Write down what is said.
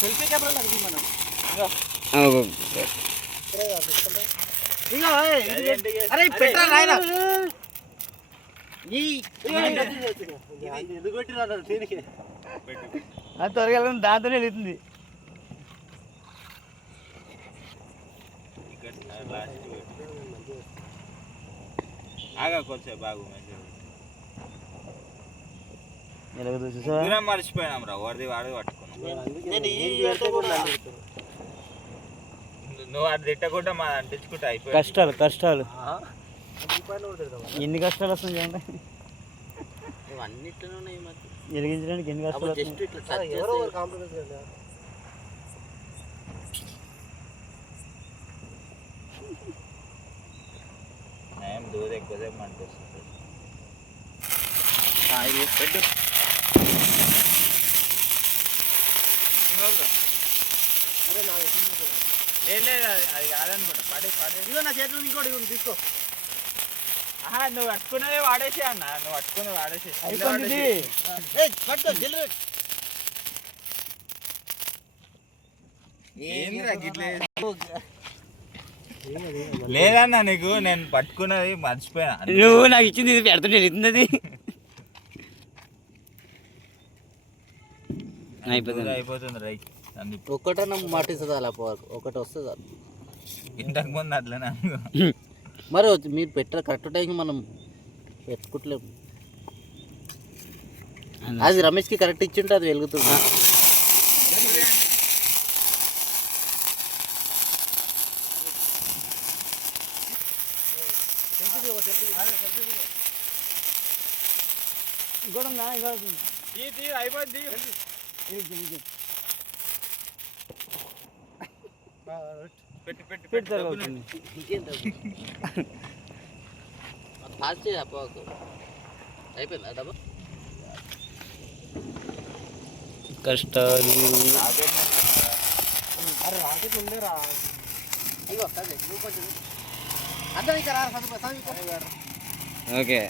Selfie camera లగ్గి మనం ఇగో అరే పెట్టరా నాయన ఈ ఎందుకు పెట్టిరా దీనికి అది త్వరగా దాంతోనే వెళ్తుంది. ఆగా కొంచెం బాగు మర్చిపోయినాం రా వాడిది పట్టుకున్నాం. నువ్వు అది తిట్టకుండా మా అంటించుకుంటా అయిపోయి కష్టాలు కష్టాలు ఎన్ని కష్టాలు వస్తుంది చూడండి. వెలిగించడానికి ఎన్ని కష్టాలు దూరం ఎక్కువసేపు అనిపిస్తుంది. లేదు అది కాదనుకుంటా పడే ఇదో నా చేతులు ఇంకోటి తీసుకో. నువ్వు పట్టుకున్నదే వాడేసి అన్న, నువ్వు పట్టుకున్నది వాడేసి లేదన్నా నీకు నేను పట్టుకున్నది మర్చిపోయినా. నువ్వు నాకు ఇచ్చింది ఇది పెడుతుంటే అది అయిపోతుంది రైట్. ఒక్కటన్నా మాటిస్తుంది అలా ఒకటి వస్తుంది ఇంతకు ముందు అట్లనే మరి మీరు పెట్టారు కరెక్ట్ టైంకి మనం పెట్టుకుంటలేము. అది రమేష్కి కరెక్ట్ ఇచ్చింటే అది వెలుగుతుంది. అయిపోద్ది పెట్టి పెట్టి పెట్టి అయిపోయిందా డబ్బా కష్టాలు ఓకే.